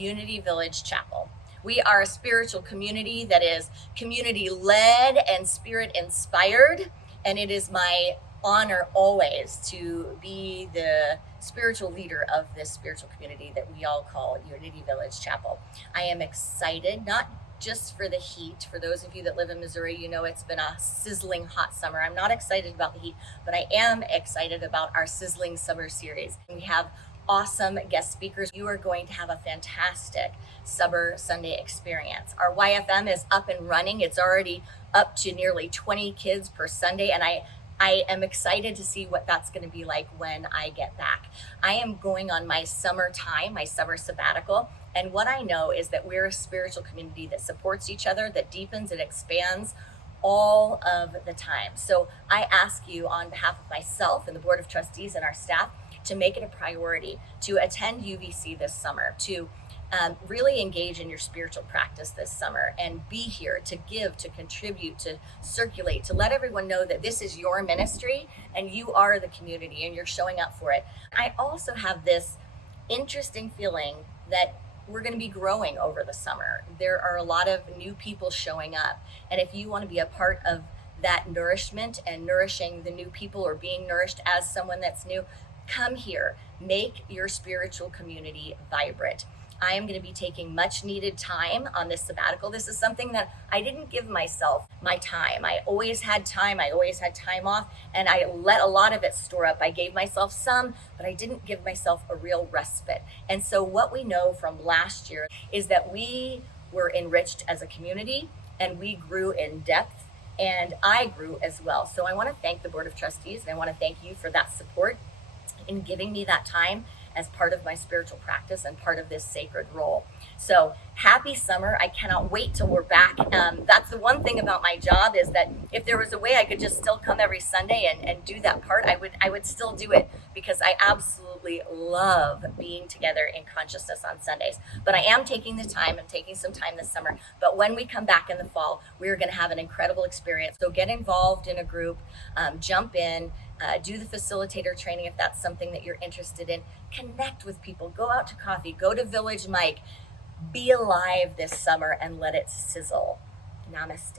Unity Village Chapel. We are a spiritual community that is community-led and spirit-inspired, and it is my honor always to be the spiritual leader of this spiritual community that we all call Unity Village Chapel. I am excited, not just for the heat. For those of you that live in Missouri, you know it's been a sizzling hot summer. I'm not excited about the heat, but I am excited about our Sizzling Summer Series. We have awesome guest speakers. You are going to have a fantastic Summer Sunday experience. Our YFM is up and running. It's already up to nearly 20 kids per Sunday, and I am excited to see what that's going to be like when I get back. I am going on my summer time, my summer sabbatical, and what I know is that we're a spiritual community that supports each other, that deepens and expands all of the time. So I ask you on behalf of myself and the Board of Trustees and our staff to make it a priority to attend UVC this summer, to really engage in your spiritual practice this summer and be here to give, to contribute, to circulate, to let everyone know that this is your ministry and you are the community and you're showing up for it. I also have this interesting feeling that we're going to be growing over the summer. There are a lot of new people showing up, and if you want to be a part of that nourishment and nourishing the new people or being nourished as someone that's new, come here. Make your spiritual community vibrant. I am going to be taking much needed time on this sabbatical. This is something that I didn't give myself my time. I always had time. I always had time off, and I let a lot of it store up. I gave myself some, but I didn't give myself a real respite. And so what we know from last year is that we were enriched as a community and we grew in depth, and I grew as well. So I want to thank the Board of Trustees, and I want to thank you for that support in giving me that time as part of my spiritual practice and part of this sacred role. So happy summer. I cannot wait till we're back. That's the one thing about my job, is that if there was a way I could just still come every Sunday and do that part, I would still do it, because I absolutely love being together in consciousness on Sundays. But I am taking the time. I'm taking some time this summer. But when we come back in the fall, we're going to have an incredible experience. So get involved in a group, jump in, do the facilitator training if that's something that you're interested in. Connect with people, go out to coffee, go to Village Mike. Be alive this summer and let it sizzle. Namaste.